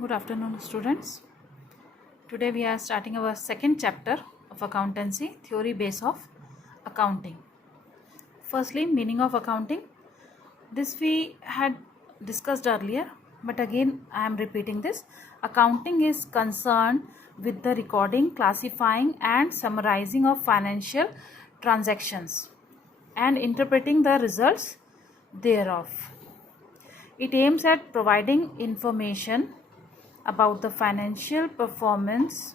Good afternoon, students. Today we are starting our second chapter of accountancy, theory base of accounting. Firstly, meaning of accounting. This we had discussed earlier, but again I am repeating this. Accounting is concerned with the recording, classifying and summarizing of financial transactions and interpreting the results thereof. It aims at providing information about the financial performance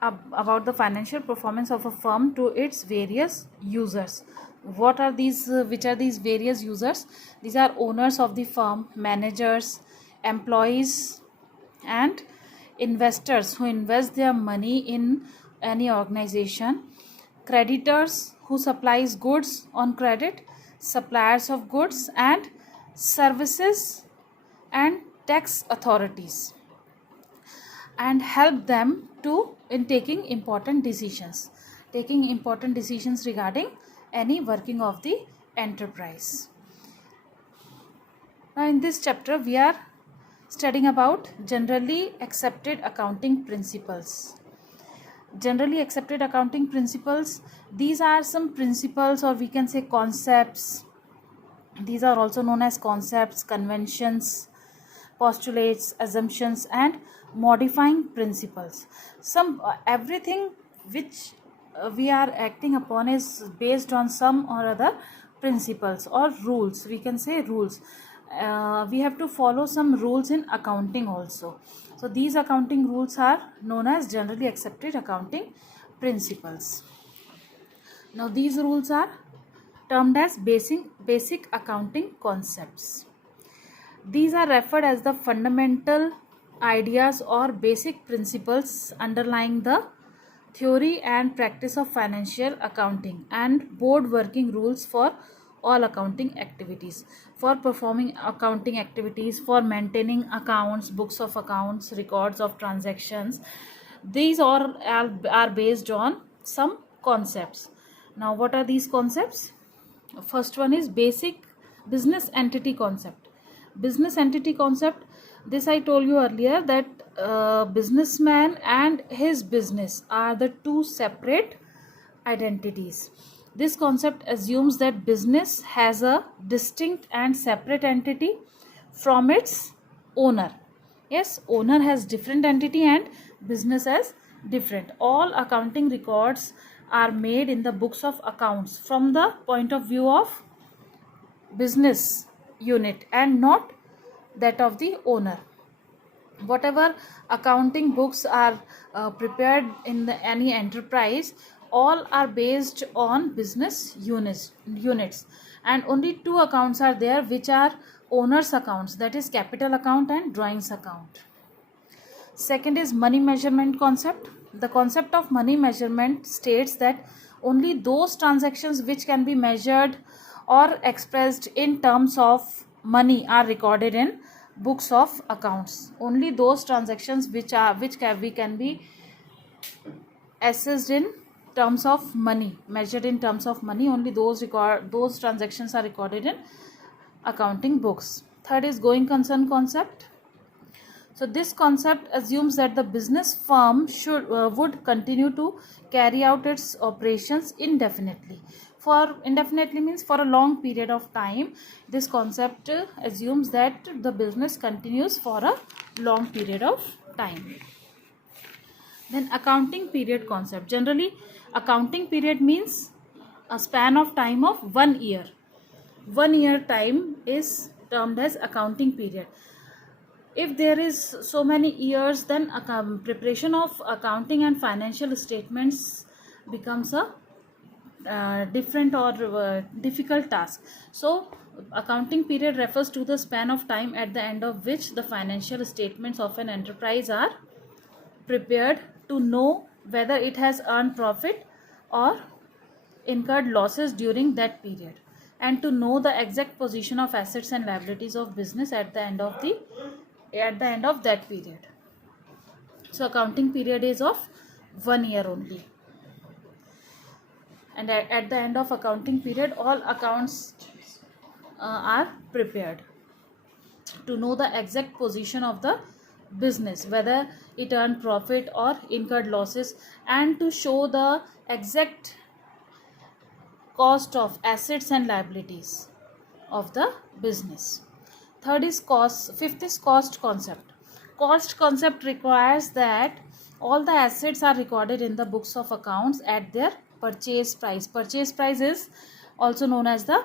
of a firm to its various users. What are these? Which are these various users? These are owners of the firm, managers, employees, and investors who invest their money in any organization, creditors who supplies goods on credit, suppliers of goods and services, and tax authorities, and help them to in taking important decisions regarding any working of the enterprise. Now in this chapter we are studying about generally accepted accounting principles. Generally accepted accounting principles, these are some principles, or we can say concepts. These are also known as concepts, conventions, postulates, assumptions and modifying principles. Everything which we are acting upon is based on some or other principles or rules. We can say rules. We have to follow some rules in accounting also. So these accounting rules are known as generally accepted accounting principles. Now these rules are termed as basic accounting concepts. These are referred as the fundamental ideas or basic principles underlying the theory and practice of financial accounting, and board working rules for all accounting activities, for performing accounting activities, for maintaining accounts, books of accounts, records of transactions. These all are based on some concepts. Now what are these concepts? First one is basic business entity concept. Business entity concept, this I told you earlier that businessman and his business are the two separate identities. This concept assumes that business has a distinct and separate entity from its owner. Yes, owner has different entity and business has different. All accounting records are made in the books of accounts from the point of view of business unit and not that of the owner. Whatever accounting books are prepared in any enterprise, all are based on business units, and only two accounts are there which are owners accounts, that is capital account and drawings account. Second is money measurement concept. The concept of money measurement states that only those transactions which can be measured or expressed in terms of money are recorded in books of accounts. Only those transactions which can be assessed in terms of money, measured in terms of money, only those transactions are recorded in accounting books. Third is going concern concept. So this concept assumes that the business firm would continue to carry out its operations indefinitely. For indefinitely means for a long period of time. This concept assumes that the business continues for a long period of time. Then accounting period concept. Generally, accounting period means a span of time of 1 year. 1 year time is termed as accounting period. If there is so many years, then preparation of accounting and financial statements becomes a different or difficult task. So accounting period refers to the span of time at the end of which the financial statements of an enterprise are prepared to know whether it has earned profit or incurred losses during that period, and to know the exact position of assets and liabilities of business at the end of that period. So accounting period is of 1 year only, and at the end of accounting period all accounts are prepared. to know the exact position of the business, whether it earned profit or incurred losses, and to show the exact cost of assets and liabilities of the business. Third is cost. Fifth is cost concept. Cost concept requires that all the assets are recorded in the books of accounts at their purchase price. Purchase price is also known as the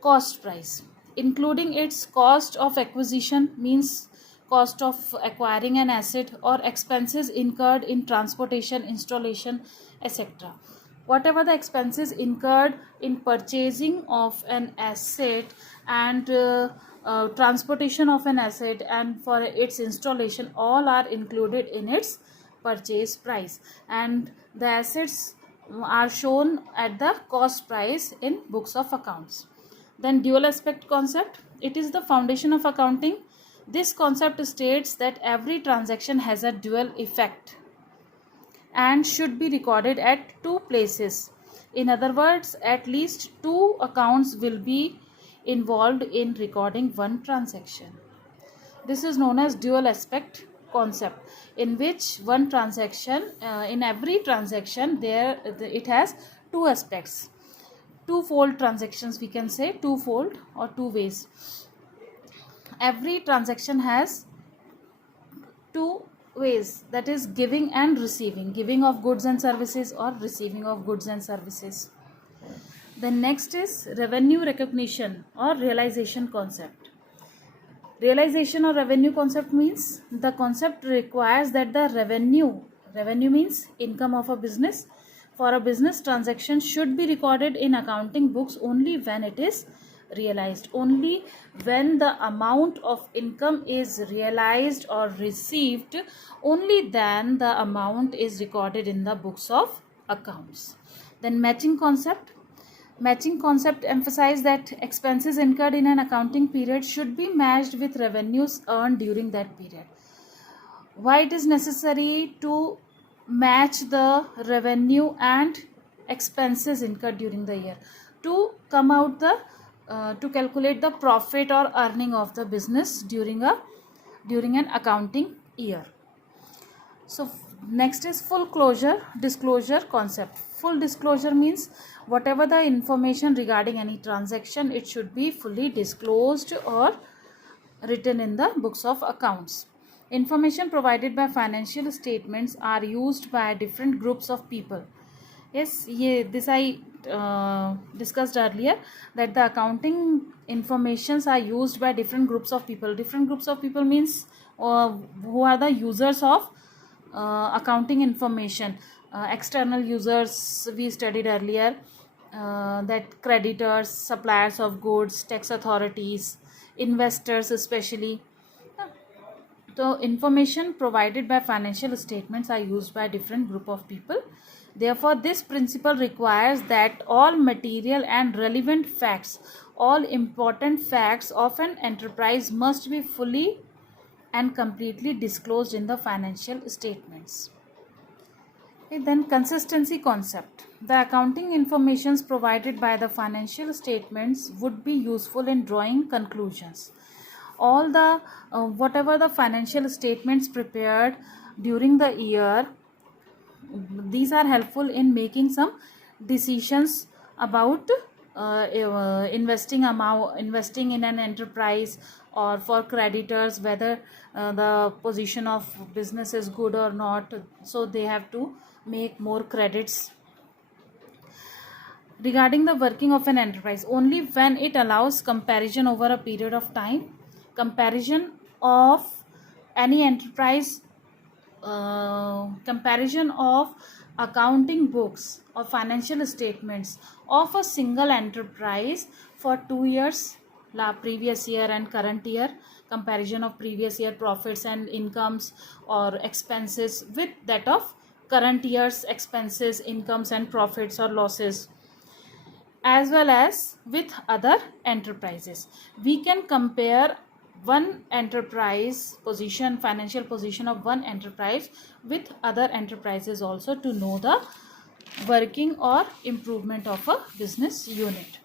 cost price, including its cost of acquisition, means cost of acquiring an asset, or expenses incurred in transportation, installation, etc. Whatever the expenses incurred in purchasing of an asset and transportation of an asset and for its installation, all are included in its purchase price, and the assets are shown at the cost price in books of accounts. Then dual aspect concept. It is the foundation of accounting. This concept states that every transaction has a dual effect and should be recorded at two places. In other words, at least two accounts will be involved in recording one transaction. This is known as dual aspect concept, in which one transaction, in every transaction, it has two aspects. Twofold transactions, we can say, twofold or two ways. Every transaction has two ways, that is giving and receiving, giving of goods and services or receiving of goods and services. The next is revenue recognition or realization concept. Realization or revenue concept means the concept requires that the revenue means income of a business, for a business transaction should be recorded in accounting books only when it is realized. Only when the amount of income is realized or received, only then the amount is recorded in the books of accounts. Then matching concept. Matching concept emphasizes that expenses incurred in an accounting period should be matched with revenues earned during that period. Why it is necessary to match the revenue and expenses incurred during the year? To come out to calculate the profit or earning of the business during an accounting year. So next is full disclosure concept. Full disclosure means whatever the information regarding any transaction, it should be fully disclosed or written in the books of accounts. Information provided by financial statements are used by different groups of people. Yes, this I discussed earlier, that the accounting informations are used by different groups of people. Different groups of people means who are the users of accounting information. External users we studied earlier, that creditors, suppliers of goods, tax authorities, investors especially. So information provided by financial statements are used by different group of people. Therefore, this principle requires that all material and relevant facts, all important facts of an enterprise must be fully and completely disclosed in the financial statements. Okay, then consistency concept. The accounting informations provided by the financial statements would be useful in drawing conclusions. All the whatever the financial statements prepared during the year, these are helpful in making some decisions about investing in an enterprise, or for creditors whether the position of business is good or not, so they have to make more credits. Regarding the working of an enterprise, only when it allows comparison over a period of time, comparison of any enterprise, comparison of accounting books or financial statements of a single enterprise for 2 years, previous year and current year, comparison of previous year profits and incomes or expenses with that of current year's expenses, incomes and profits or losses, as well as with other enterprises. We can compare one enterprise position, financial position of one enterprise with other enterprises also, to know the working or improvement of a business unit.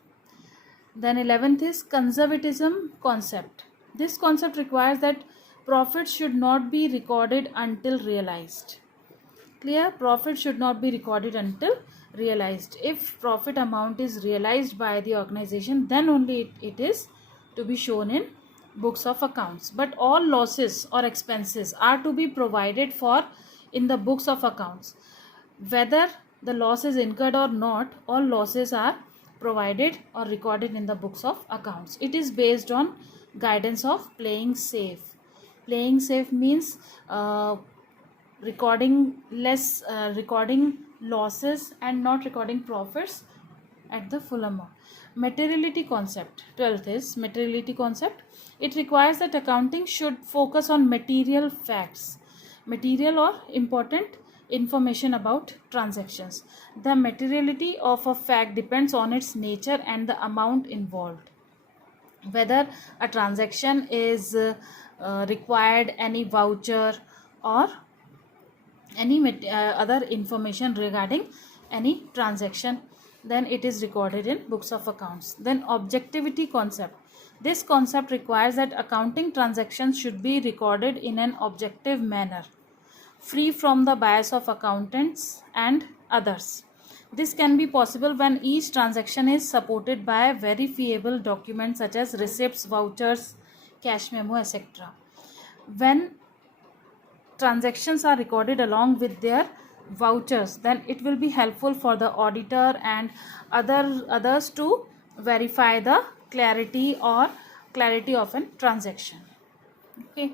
Then 11th is conservatism concept. This concept requires that profit should not be recorded until realized. Clear? Profit should not be recorded until realized. If profit amount is realized by the organization, then only it is to be shown in books of accounts. But all losses or expenses are to be provided for in the books of accounts. Whether the loss is incurred or not, all losses are provided or recorded in the books of accounts. It is based on guidance of playing safe. Playing safe means recording losses and not recording profits at the full amount. Materiality concept, 12th is materiality concept. It requires that accounting should focus on material facts, material or important information about transactions. The materiality of a fact depends on its nature and the amount involved. Whether a transaction is required any voucher or any other information regarding any transaction, then it is recorded in books of accounts. Then objectivity concept. This concept requires that accounting transactions should be recorded in an objective manner, free from the bias of accountants and others. This can be possible when each transaction is supported by verifiable documents such as receipts, vouchers, cash memo, etc. When transactions are recorded along with their vouchers, then it will be helpful for the auditor and others to verify the clarity of a transaction. Okay.